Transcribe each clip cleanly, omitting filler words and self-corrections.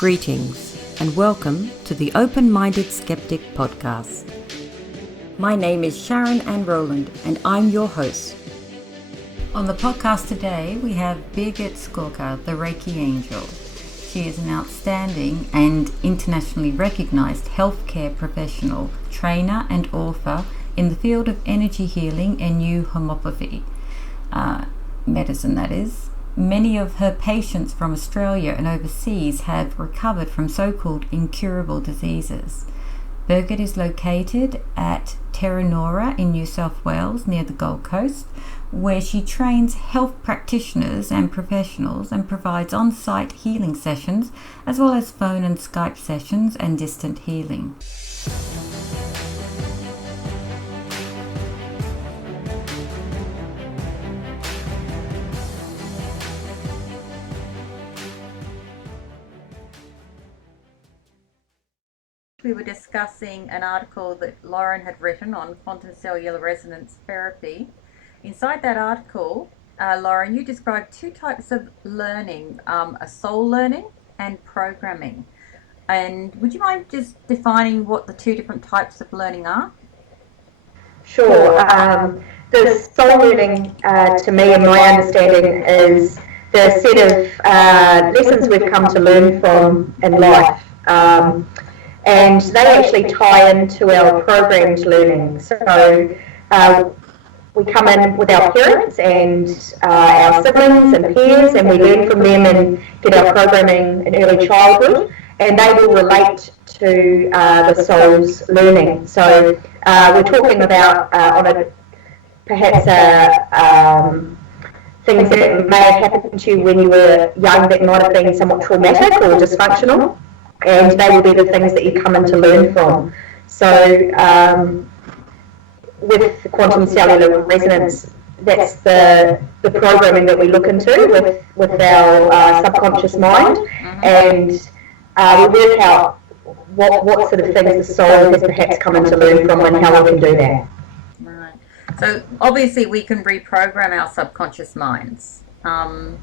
Greetings and welcome to the Open-Minded Skeptic podcast. My name is Sharon Ann Rowland and I'm your host. On the podcast today we have Birgit Skorka, the Reiki Angel. She is an outstanding and internationally recognized healthcare professional, trainer and author in the field of energy healing and new homeopathy, medicine that is. Many of her patients from Australia and overseas have recovered from so-called incurable diseases. Birgit is located at Terranora in New South Wales near the Gold Coast, where she trains health practitioners and professionals and provides on-site healing sessions as well as phone and Skype sessions and distant healing. We were discussing an article that Lauren had written on quantum cellular resonance therapy. Inside that article, Lauren, you described two types of learning, a soul learning and programming. And would you mind just defining what the two different types of learning are? Sure. The soul learning, to me and my understanding, is the set of lessons we've come to learn from in life. And they actually tie into our programmed learning. So we come in with our parents and our siblings and peers, and we learn from them and get our programming in early childhood, and they will relate to the soul's learning. So we're talking about things that may have happened to you when you were young that might have been somewhat traumatic or dysfunctional. And they will be the things that you come in to learn from. So with quantum cellular resonance, that's the programming that we look into with our subconscious mind, and we work out what sort of things the soul has perhaps come in to learn from and how we can do that. Right. So obviously we can reprogram our subconscious minds. And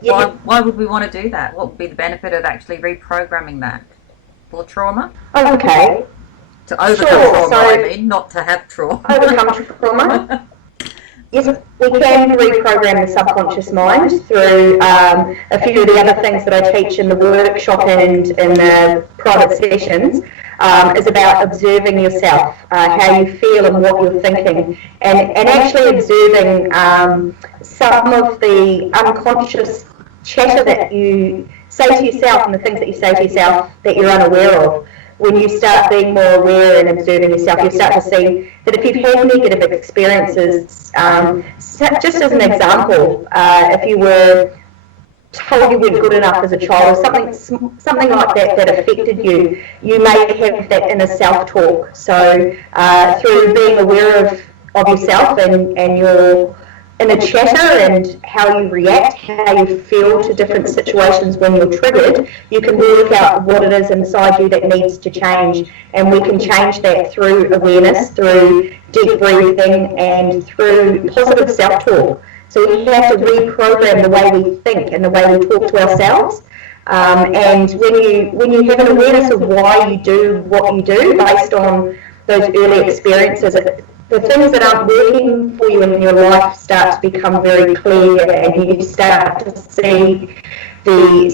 why would we want to do that? What would be the benefit of actually reprogramming that? For trauma? Okay. To overcome trauma, not to have trauma. Overcome trauma. Yes, we can reprogram the subconscious mind through a few of the other things that I teach in the workshop and in the private sessions. Is about observing yourself, how you feel and what you're thinking, and actually observing some of the unconscious chatter that you say to yourself and the things that you say to yourself that you're unaware of. When you start being more aware and observing yourself, you start to see that if you've had negative experiences, just as an example, if you were told you weren't good enough as a child, or something like that affected you, you may have that inner self-talk. So through being aware of yourself and your inner chatter and how you react, how you feel to different situations when you're triggered, you can work out what it is inside you that needs to change. And we can change that through awareness, through deep breathing, and through positive self-talk. So we have to reprogram the way we think and the way we talk to ourselves. And when you have an awareness of why you do what you do based on those early experiences, the things that aren't working for you in your life start to become very clear, and you start to see the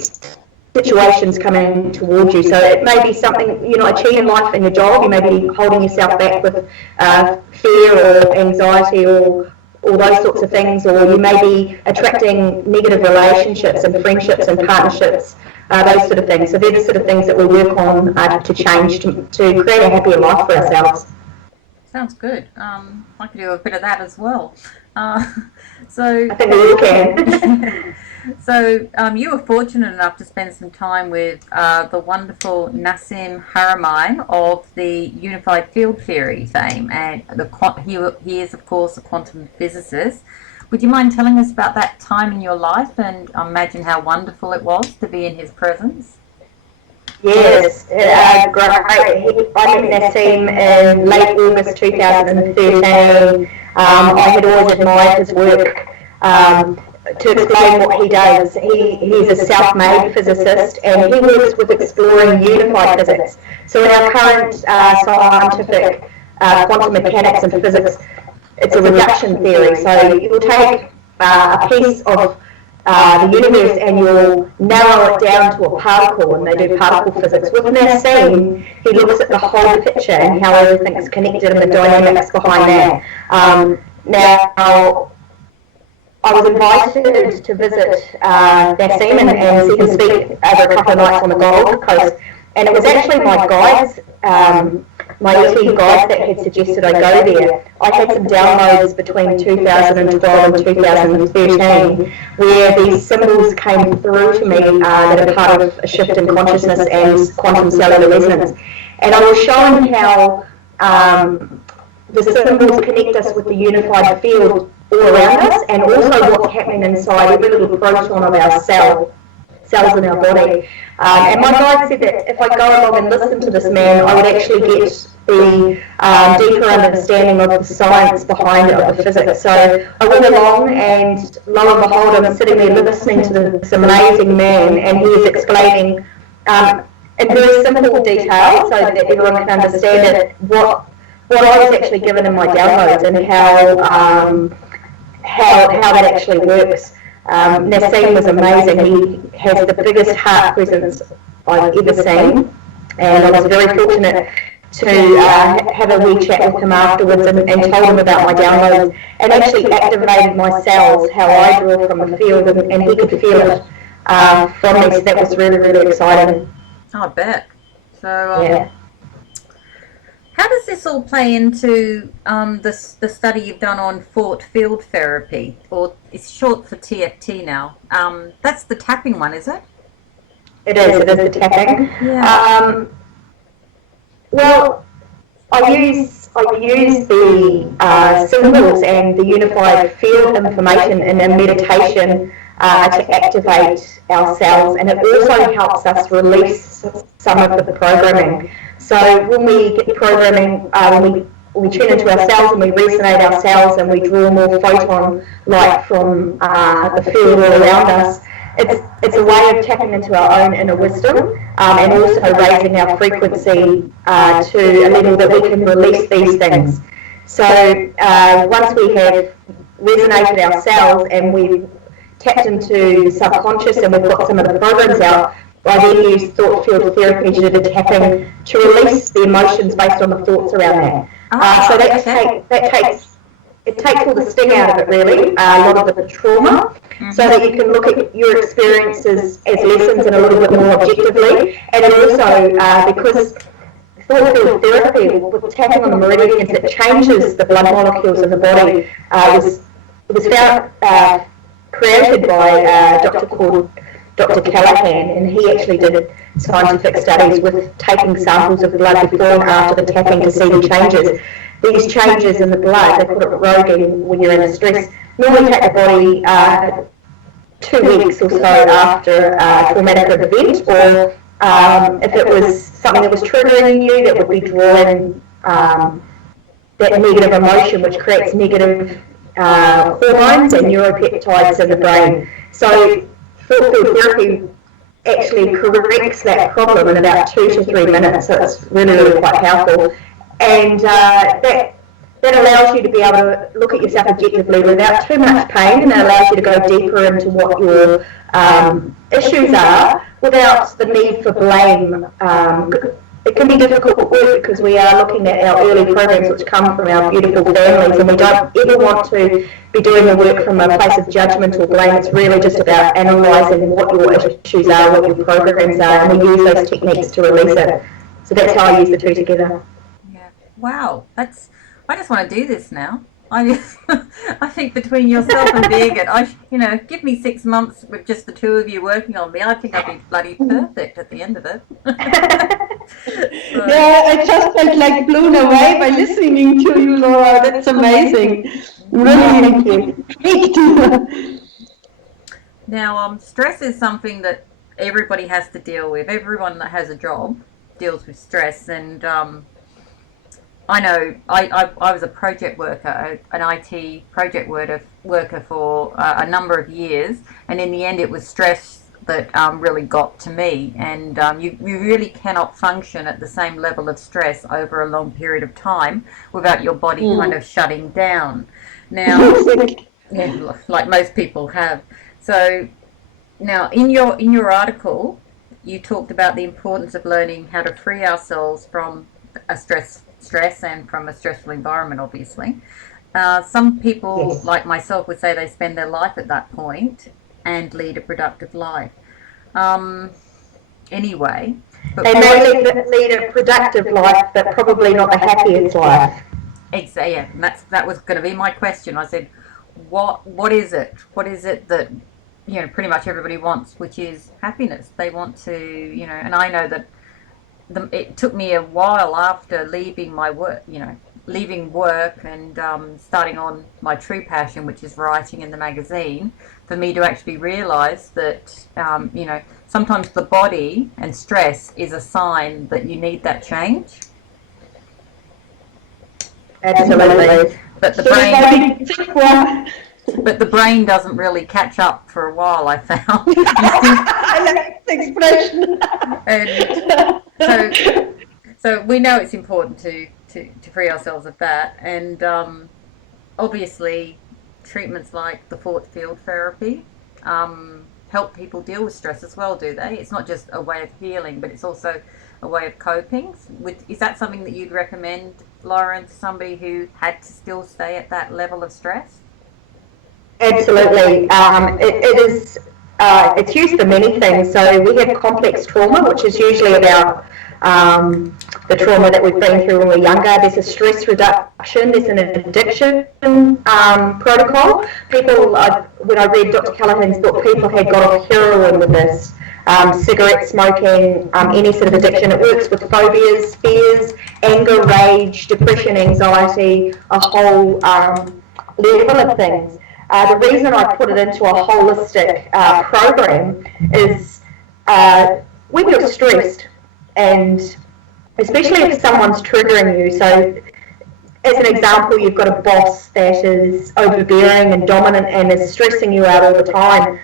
situations coming towards you. So it may be something, achieving life in your job. You may be holding yourself back with fear or anxiety or all those sorts of things, or you may be attracting negative relationships and friendships and partnerships, those sort of things. So they're the sort of things that we work on to change, to create a happier life for ourselves. Sounds good. I could do a bit of that as well. So I think we all can. So you were fortunate enough to spend some time with the wonderful Nassim Haramein of the Unified Field Theory fame, and he is of course a quantum physicist. Would you mind telling us about that time in your life and imagine how wonderful it was to be in his presence? Yes, great. I met Nassim in late August 2013. I had always admired his work. to explain what he does. He's a self-made physicist, and he works with exploring unified physics. So in our current scientific quantum mechanics and physics, it's a reduction theory. So you'll take a piece of the universe and you'll narrow it down to a particle, and they do particle physics. With Nassim, he looks at the whole picture and how everything's connected and the dynamics behind that. Now, I was invited to visit Nassim and see him speak over a couple of nights on the Gold Coast, and it was actually my guides, my ET guides that had suggested I go there. I had some downloads between 2012 and 2013 where these symbols came through to me that are part of a shift in consciousness and quantum cellular resonance. And I was showing how the symbols connect us with the unified field all around us, and also what's happening inside every little proton of our cells in our body. And my guide said that if I go along and listen to this man, I would actually get the deeper understanding of the science behind it, of the physics. So I went along, and lo and behold, I'm sitting there listening to this amazing man, and he is explaining in very simple detail, so that everyone can understand it, what I was actually given in my downloads and how that actually works. Nassim was amazing. He has the biggest heart presence I've ever seen, and I was very fortunate to have a wee chat with him afterwards and told him about my downloads, and actually activated my cells, how I draw from the field, and he could feel it from me, so that was really, really exciting. I bet. So, yeah. How does this all play into the study you've done on force field therapy, or it's short for TFT now? That's the tapping one, is it? It is the tapping. Yeah. Well, I use the symbols and the unified field information in a meditation to activate our cells, and it also helps us release some of the programming. So when we get programming, we tune into our cells and we resonate our cells and we draw more photon light from the field all around us. It's a way of tapping into our own inner wisdom and also raising our frequency to a level that we can release these things. So once we have resonated our cells and we've tapped into the subconscious and we've got some of the programs out, I then use thought field therapy to do the tapping to release the emotions based on the thoughts around that. So that takes all the sting out of it, really, a lot of the trauma, so that you can look at your experiences as lessons and a little bit more objectively. And then also, because thought field therapy, with tapping on the meridians, it changes the blood molecules in the body. It was found, created by a doctor called Dr. Callahan, and he actually did scientific studies with taking samples of blood before and after the tapping to see the changes. These changes in the blood, they call it roging when you're in stress, normally take the body 2 weeks or so after a traumatic event, or if it was something that was triggering you, that would be drawing that negative emotion, which creates negative hormones and neuropeptides in the brain. So thought field therapy actually corrects that problem in about 2 to 3 minutes, so it's really, really quite powerful. And that allows you to be able to look at yourself objectively without too much pain, and it allows you to go deeper into what your issues are without the need for blame. It can be difficult work because we are looking at our early programs which come from our beautiful families, and we don't ever want to be doing the work from a place of judgment or blame. It's really just about analysing what your issues are, what your programs are, and we use those techniques to release it. So that's how I use the two together. Yeah. Wow. I just want to do this now. I think between yourself and Birgit, give me 6 months with just the two of you working on me. I think I'd be bloody perfect at the end of it. So. Yeah, I just felt like blown away by listening to you, Laura. That's amazing. Really intrigued. Now, stress is something that everybody has to deal with. Everyone that has a job deals with stress, and I know I was a project worker, an IT project worker for a number of years, and in the end it was stress that really got to me. And you really cannot function at the same level of stress over a long period of time without your body kind of shutting down. Now, yeah, like most people have. So now in your article, you talked about the importance of learning how to free ourselves from a stress and from a stressful environment, obviously. Some people, Yes. like myself, would say they spend their life at that point and lead a productive life. Um, anyway, but They may lead a productive life, but probably not the happiest life. exactly, yeah, and that was going to be my question. I said, what is it? What is it that pretty much everybody wants, which is happiness. They want to, and I know that it took me a while after leaving my work, leaving work and starting on my true passion, which is writing in the magazine, for me to actually realise that, sometimes the body and stress is a sign that you need that change. Absolutely. But the brain doesn't really catch up for a while, I found. I like the expression. And so we know it's important to free ourselves of that. And obviously, treatments like the force field therapy help people deal with stress as well, do they? It's not just a way of healing, but it's also a way of coping. Is that something that you'd recommend, Lauren, to somebody who had to still stay at that level of stress? Absolutely. It is. It's used for many things. So we have complex trauma, which is usually about the trauma that we've been through when we're younger. There's a stress reduction. There's an addiction protocol. People, when I read Dr. Callahan's book, people had got off heroin with this. Cigarette smoking, any sort of addiction. It works with phobias, fears, anger, rage, depression, anxiety, a whole level of things. The reason I put it into a holistic program is when you're stressed, and especially if someone's triggering you. So, as an example, you've got a boss that is overbearing and dominant and is stressing you out all the time.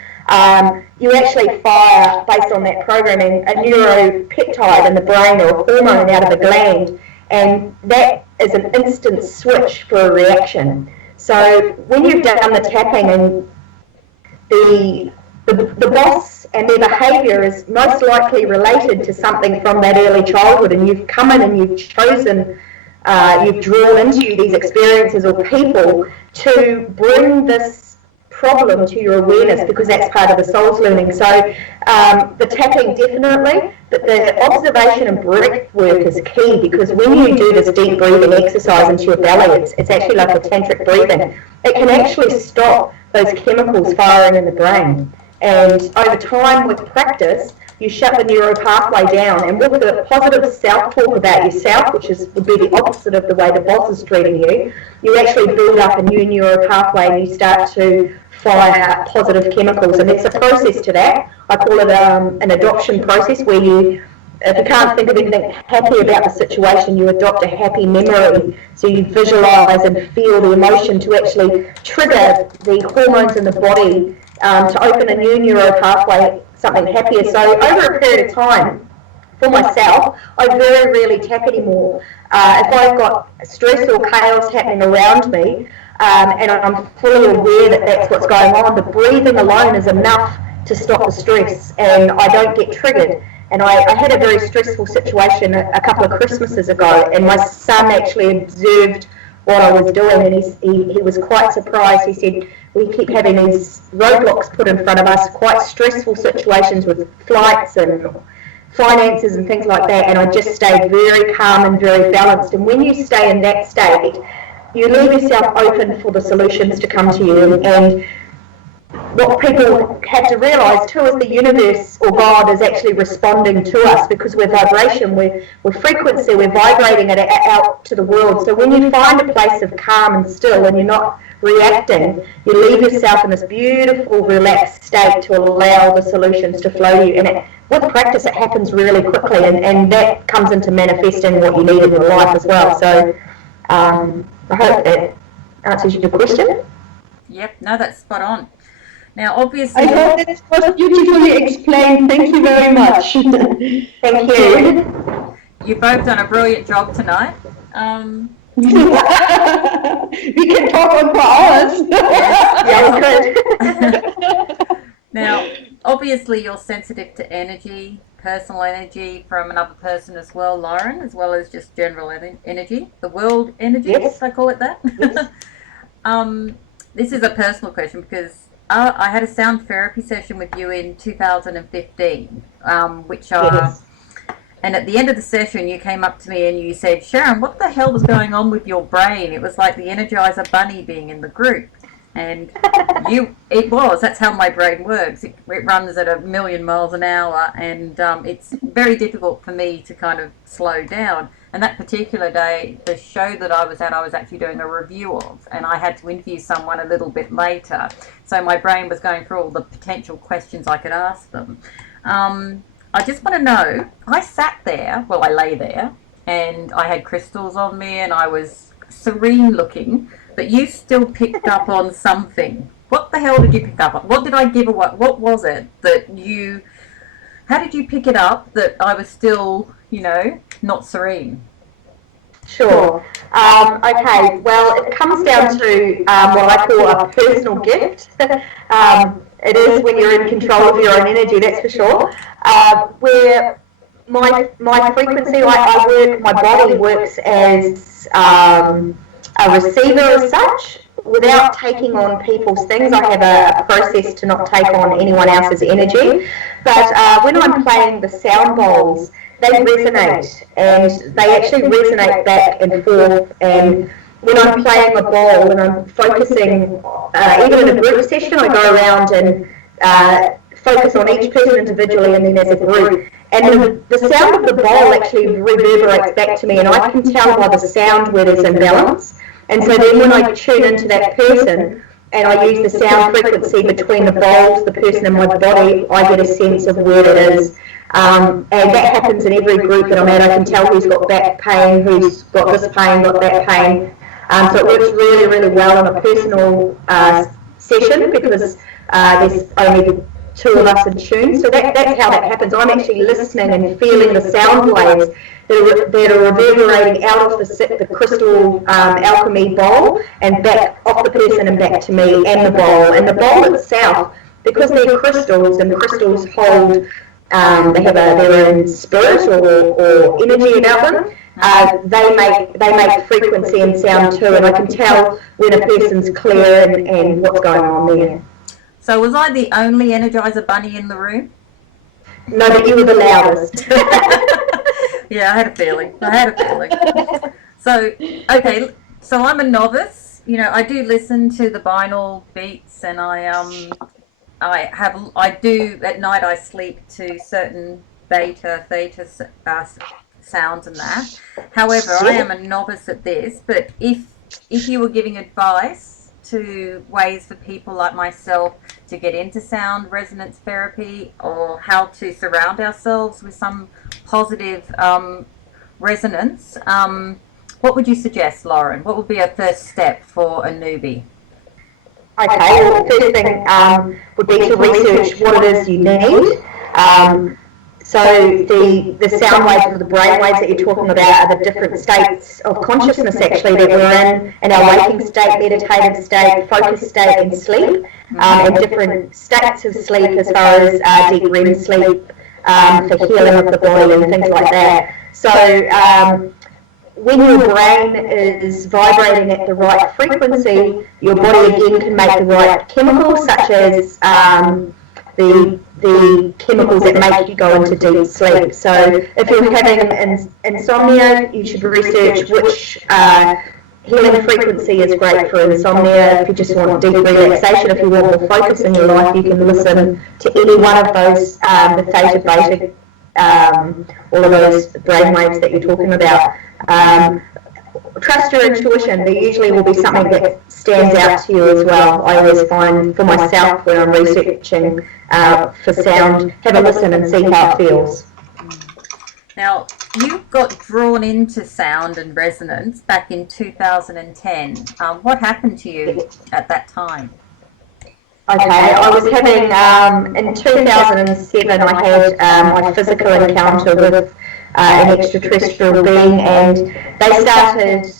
You actually fire, based on that programming, a neuropeptide in the brain or a hormone out of a gland, and that is an instant switch for a reaction. So when you've done the tapping, and the boss and their behaviour is most likely related to something from that early childhood, and you've come in and you've chosen, you've drawn into you these experiences or people to bring this problem to your awareness, because that's part of the soul's learning. So the tapping definitely, but the observation and breath work is key, because when you do this deep breathing exercise into your belly, it's actually like a tantric breathing. It can actually stop those chemicals firing in the brain. And over time, with practice, you shut the neuro pathway down, and with the positive self-talk about yourself, which would be the opposite of the way the boss is treating you, you actually build up a new neuro pathway and you start to fire positive chemicals. And it's a process to that. I call it an adoption process, where if you can't think of anything happy about the situation, you adopt a happy memory. So you visualise and feel the emotion to actually trigger the hormones in the body to open a new neuro pathway, something happier. So over a period of time, for myself, I very rarely tap anymore. If I've got stress or chaos happening around me, and I'm fully aware that that's what's going on, the breathing alone is enough to stop the stress, and I don't get triggered. And I had a very stressful situation a couple of Christmases ago, and my son actually observed what I was doing, and he was quite surprised. He said, we keep having these roadblocks put in front of us, quite stressful situations with flights and finances and things like that, and I just stayed very calm and very balanced. And when you stay in that state, you leave yourself open for the solutions to come to you. And what people have to realise too is the universe or God is actually responding to us, because we're vibration, we're frequency, we're vibrating it out to the world. So when you find a place of calm and still, and you're not reacting, you leave yourself in this beautiful relaxed state to allow the solutions to flow to you. And with practice, it happens really quickly, and that comes into manifesting what you need in your life as well. So I hope that answers your question. Yep, no, that's spot on. Now, obviously... I hope that was beautifully explained. Thank you very much. Thank you. You've both done a brilliant job tonight. We can talk on for hours. Yeah, we could. Now, obviously you're sensitive to energy, personal energy from another person as well, Lauren, as well as just general energy, the world energy, Yes. if I call it that. Yes. This is a personal question because I had a sound therapy session with you in 2015, which Yes. and at the end of the session, you came up to me and you said, Sharon, what the hell was going on with your brain? It was like the Energizer Bunny being in the group. And that's how my brain works. It runs at 1,000,000 miles an hour, and it's very difficult for me to kind of slow down. And that particular day, the show that I was at, I was actually doing a review of, and I had to interview someone a little bit later. So my brain was going through all the potential questions I could ask them. I just want to know, I lay there, and I had crystals on me, and I was serene looking, but you still picked up on something. What the hell did you pick up on? What did I give away? What was it that how did you pick it up that I was still, not serene? Sure. Okay, well, it comes down to what I call a personal gift. It is when you're in control of your own energy, that's for sure. Where my frequency, my body works as a receiver as such, without taking on people's things. I have a process to not take on anyone else's energy. But when I'm playing the sound bowls, they resonate, and they actually resonate back and forth. And when I'm playing a bowl and I'm focusing, even in a group session, I go around and focus on each person individually and then as a group. And the sound of the bowl actually reverberates back to me, and I can tell by the sound where there's imbalance. And so then when I tune into that person and I use the sound frequency between the bowls, the person and my body, I get a sense of where it is. And that happens in every group that I'm at. I can tell who's got back pain, who's got this pain, got that pain. So it works really, really well in a personal session because there's only two of us in tune. So that's how that happens. I'm actually listening and feeling the sound waves that are reverberating out of the crystal alchemy bowl and back off the person and back to me and the bowl. And the bowl itself, because they're crystals and crystals hold, they have their own spirit or energy about them. They make frequency and sound too, and I can tell when a person's clear and what's going on there. So was I the only Energizer Bunny in the room? No, but you were the loudest. Yeah, I had a feeling. So, okay, so I'm a novice. I do listen to the binaural beats, and I do at night. I sleep to certain theta sounds and that. However, I am a novice at this. But if you were giving advice to ways for people like myself to get into sound resonance therapy, or how to surround ourselves with some positive resonance, what would you suggest, Lauren? What would be a first step for a newbie? Okay, well, the first thing would be to research what it is you need. So the sound waves or the brain waves that you're talking about are the different states of consciousness actually that we're in our waking state, meditative state, focused state and sleep, and different states of sleep as far as deep REM sleep for healing of the body and things like that. So when your brain is vibrating at the right frequency, your body again can make the right chemicals, such as the chemicals that make you go into deep sleep. So if you're having insomnia, you should research which healing frequency is great for insomnia. If you just want deep relaxation, if you want more focus in your life, you can listen to any one of those, the theta, beta, all of those brainwaves that you're talking about. Trust your intuition. There usually will be something that stands out to you as well. I always find for myself when I'm researching for sound, have a listen and see how it feels. Now, you got drawn into sound and resonance back in 2010. What happened to you at that time? Okay, I was having, in 2007, I had my physical encounter with an extraterrestrial being, and they started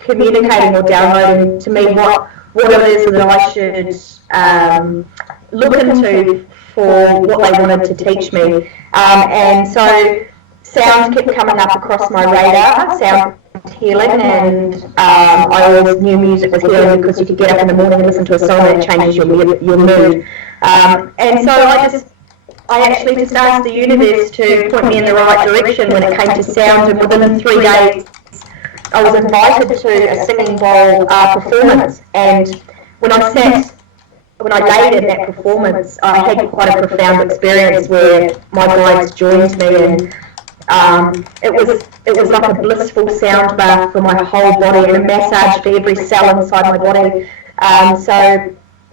communicating or downloading to me what it is that I should look into for what they wanted to teach me. And so sound kept coming up across my radar, sound healing, and I always knew music was healing because you could get up in the morning and listen to a song and it changes your mood. And so I actually just asked the universe to point me in the right direction when it came to sound, and within 3 days I was invited to a singing bowl performance. And when I laid in that performance, I had quite a profound experience where my guides joined me, and it was like a blissful sound bath for my whole body and a massage for every cell inside my body. So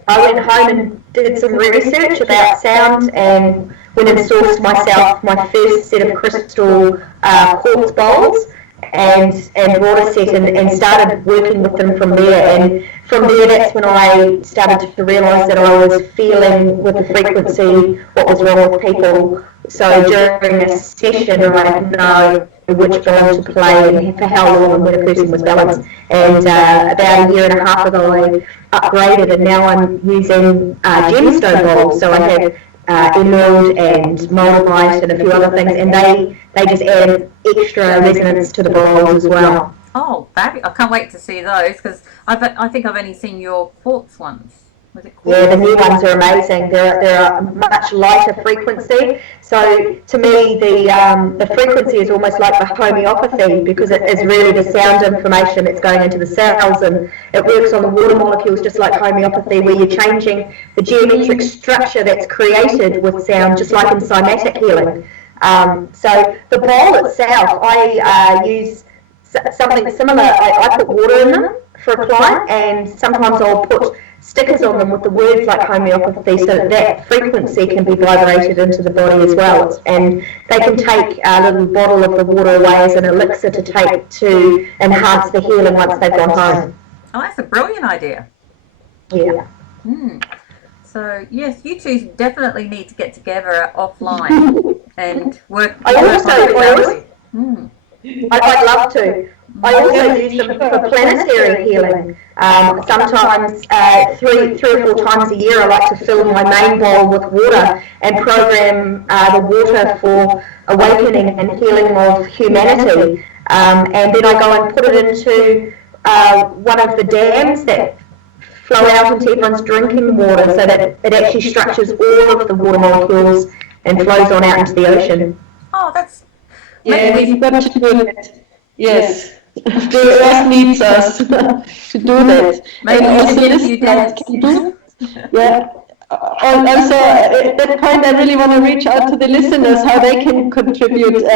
I went home and did some research about sound, and went and sourced myself my first set of crystal quartz bowls, and brought a set and started working with them from there. And from there, that's when I started to realise that I was feeling with the frequency what was wrong with people. So during a session, I know which ball to play and for how long and when a person was balanced. And about a year and a half ago, I upgraded, and now I'm using gemstone bowls. So I have emerald and moldavite and a few other things, and they just add extra resonance to the bowls as well. Oh, fabulous. I can't wait to see those, because I think I've only seen your quartz ones. Was it quartz? Yeah, the new ones are amazing. They're a much lighter frequency. So to me, the frequency is almost like the homeopathy, because it is really the sound information that's going into the cells, and it works on the water molecules just like homeopathy, where you're changing the geometric structure that's created with sound, just like in cymatic healing. So the bowl itself, I use something similar. I put water in them for a client, and sometimes I'll put stickers on them with the words like homeopathy, so that frequency can be vibrated into the body as well. And they can take a little bottle of the water away as an elixir to take to enhance the healing once they've gone home. Oh, that's a brilliant idea. Yeah. So, yes, you two definitely need to get together offline and work. I'd love to. I also use them for planetary healing. Sometimes 3 or 4 times a year, I like to fill my main bowl with water and program the water for awakening and healing of humanity. And then I go and put it into one of the dams that flow out into everyone's drinking water, so that it actually structures all of the water molecules and flows on out into the ocean. Oh, that's... Yeah, we've got to do that. Yes. The earth needs us to do that. Maybe and also listeners can do. Yeah. Also, at that point, I really want to reach out to the listeners, how they can contribute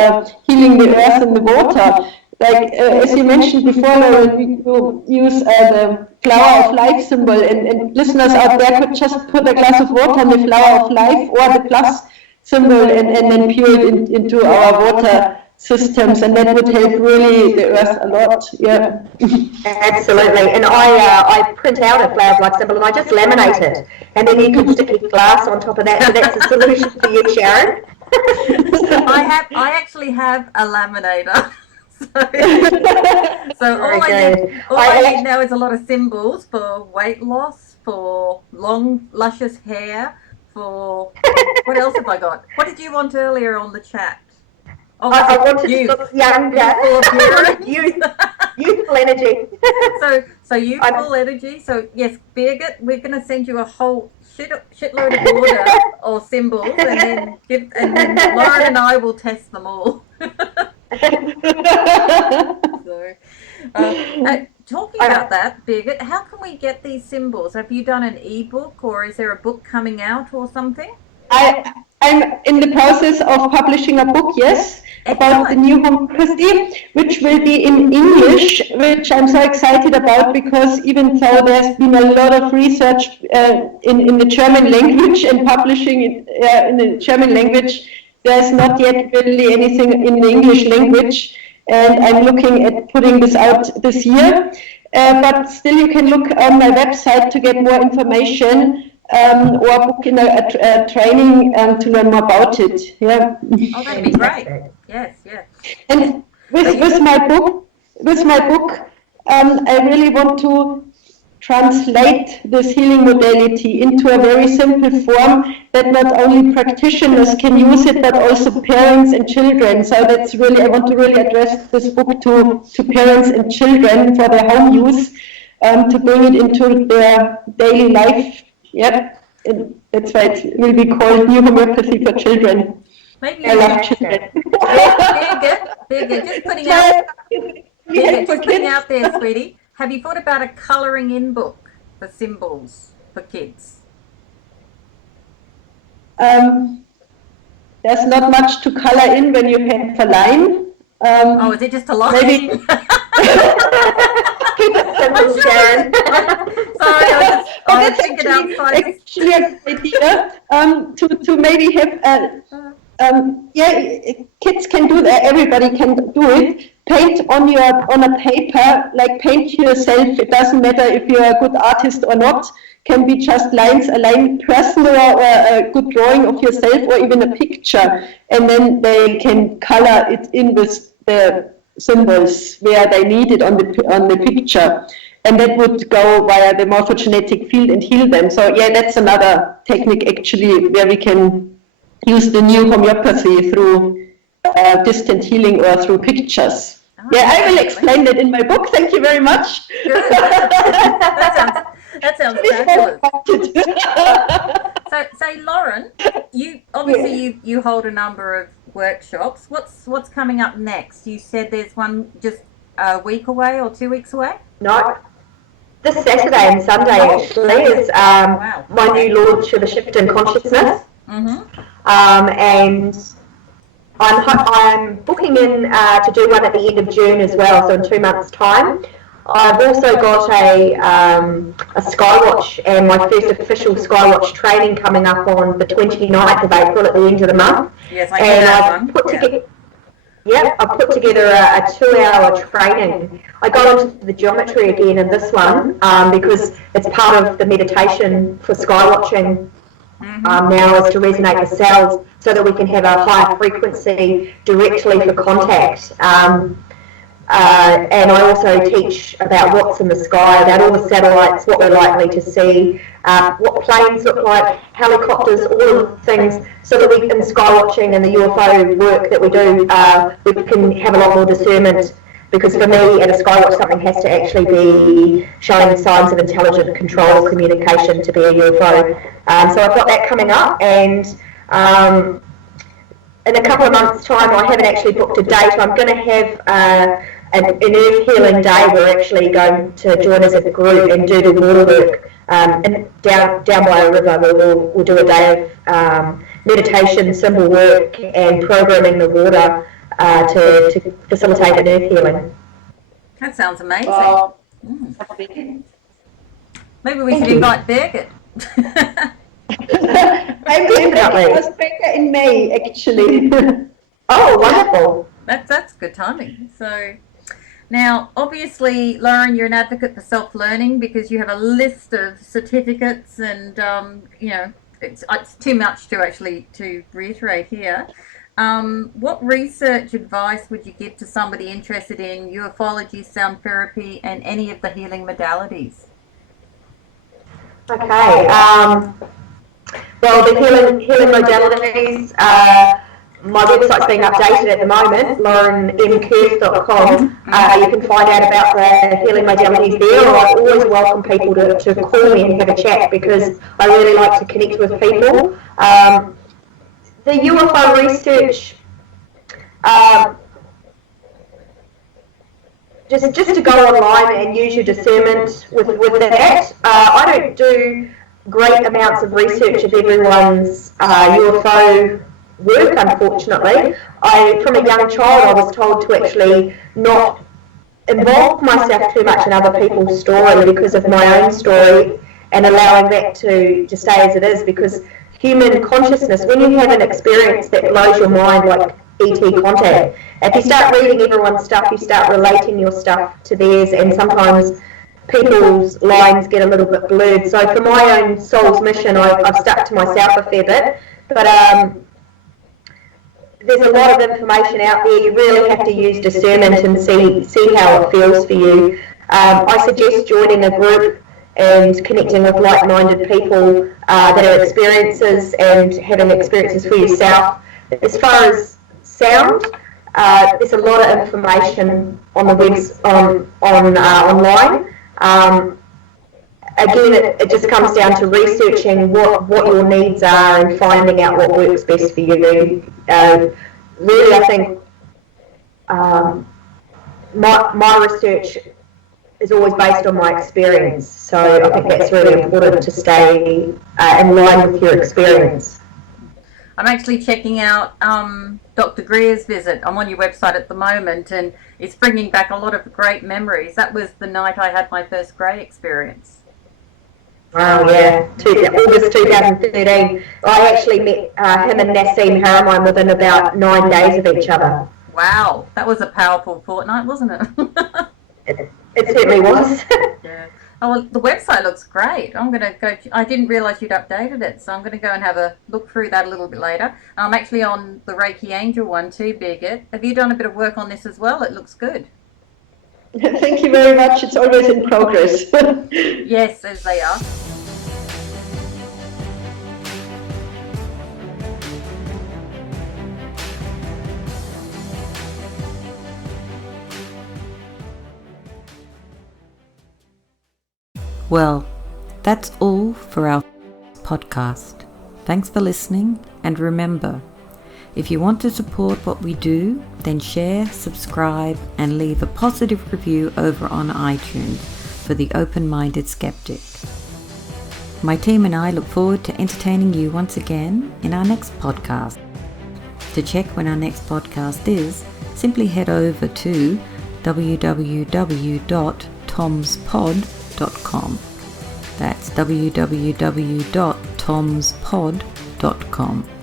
healing the earth and the water. Like, as you mentioned before, Lauren, we use the flower of life symbol, and listeners out there could just put a glass of water on the flower of life or the plus symbol, and then pour it into our water systems, and that would help really the earth a lot. Yeah. Absolutely. And I print out a flower of life symbol and I just laminate it, and then you can stick your glass on top of that. So that's a solution for you, Sharon. I actually have a laminator. So all I need now is a lot of symbols for weight loss, for long luscious hair, for what else have I got? What did you want earlier on the chat? Oh, I wanted to look younger. Youthful energy. So youthful energy. So yes, Birgit, we're going to send you a whole shitload of water or symbols, and then Lauren and I will test them all. Talking about that, Birgit, how can we get these symbols? Have you done an ebook, or is there a book coming out or something? I'm in the process of publishing a book, yes, about the new homeopathy, which will be in English, which I'm so excited about, because even though there's been a lot of research in the German language and publishing it in the German language, there's not yet really anything in the English language, and I'm looking at putting this out this year. But still, you can look on my website to get more information, or book in a training to learn more about it. Yeah. Oh, that'd be great. Yes, yes. And with my book, I really want to translate this healing modality into a very simple form that not only practitioners can use it, but also parents and children. So that's really, I want to really address this book to parents and children for their home use, to bring it into their daily life. Yep, and that's why it will be called New Homeopathy for Children. Maybe I love children. Birgit, just putting out there, sweetie. Have you thought about a colouring in book for symbols for kids? There's not much to colour in when you have a line. Is it just a line? Maybe. Keep it simple, Sharon. Sorry, I was thinking outside. Actually an idea to maybe have kids can do that. Everybody can do it. Paint on a paper, like paint yourself. It doesn't matter if you're a good artist or not. Can be just lines, a line personal or a good drawing of yourself, or even a picture, and then they can color it in with the symbols where they need it on the picture, and that would go via the morphogenetic field and heal them. So yeah, that's another technique actually where we can use the new homeopathy through distant healing or through pictures. I will explain that in my book. Thank you very much. That sounds fabulous. So Lauren, you obviously you hold a number of workshops. What's coming up next? You said there's one just a week away or 2 weeks away? No, this Saturday and Sunday actually is my new launch of a shift in consciousness. Mm-hmm. And I'm booking in to do one at the end of June as well, so in 2 months' time. I've also got a Skywatch and my first official Skywatch training coming up on the 29th of April at the end of the month. Yes, I know that one. I've put together a 2-hour training. I go into the geometry again in this one because it's part of the meditation for Skywatching. Now is to resonate the cells so that we can have a higher frequency directly for contact. And I also teach about what's in the sky, about all the satellites, what we're likely to see, what planes look like, helicopters, all of the things, so that we, in skywatching and the UFO work that we do, we can have a lot more discernment. Because for me, at a skywatch, something has to actually be showing signs of intelligent control, communication to be a UFO. So I've got that coming up, and in a couple of months' time, I haven't actually booked a date. I'm going to have an earth healing day. We're actually going to join as a group and do the water work. And down by a river, we'll do a day of meditation, symbol work, and programming the water to facilitate an earth healing. That sounds amazing. Maybe we should invite Birgit. I'm going to Skorka in May, actually. Oh, wonderful. That's good timing. So now, obviously, Lauren, you're an advocate for self-learning because you have a list of certificates, and it's too much to reiterate here. What research advice would you give to somebody interested in ufology, sound therapy, and any of the healing modalities? Okay. Well, the healing modalities, my website's being updated at the moment, laurenmkurth.com. You can find out about the healing modalities there, or I always welcome people to call me and have a chat because I really like to connect with people. The UFO research, just to go online and use your discernment with that. I don't do great amounts of research of everyone's UFO work, unfortunately. From a young child, I was told to actually not involve myself too much in other people's story because of my own story, and allowing that to stay as it is, because human consciousness, when you have an experience that blows your mind, like ET contact, if you start reading everyone's stuff, you start relating your stuff to theirs, and sometimes people's lines get a little bit blurred. So for my own soul's mission, I've stuck to myself a fair bit, but there's a lot of information out there. You really have to use discernment and see how it feels for you. I suggest joining a group and connecting with like-minded people that are experiencers and having experiences for yourself. As far as sound, there's a lot of information on the webs online. Again, it just comes down to researching what your needs are and finding out what works best for you. Really, I think my research is always based on my experience, so I think that's really important to stay in line with your experience. I'm actually checking out Dr. Greer's visit. I'm on your website at the moment, and it's bringing back a lot of great memories. That was the night I had my first grey experience. Oh yeah, August 2013. I actually met him and Nassim Haramein within about 9 days of each other. Wow, that was a powerful fortnight, wasn't it? It certainly was. Yeah. Oh, well, the website looks great. I'm going to go. I didn't realise you'd updated it, so I'm going to go and have a look through that a little bit later. I'm actually on the Reiki Angel one too, Birgit. Have you done a bit of work on this as well? It looks good. Thank you very much. It's always in progress. Yes, as they are. Well, that's all for our podcast. Thanks for listening, and remember, if you want to support what we do, then share, subscribe, and leave a positive review over on iTunes for the Open-Minded Skeptic. My team and I look forward to entertaining you once again in our next podcast. To check when our next podcast is, simply head over to www.tomspod.com. That's www.tomspod.com.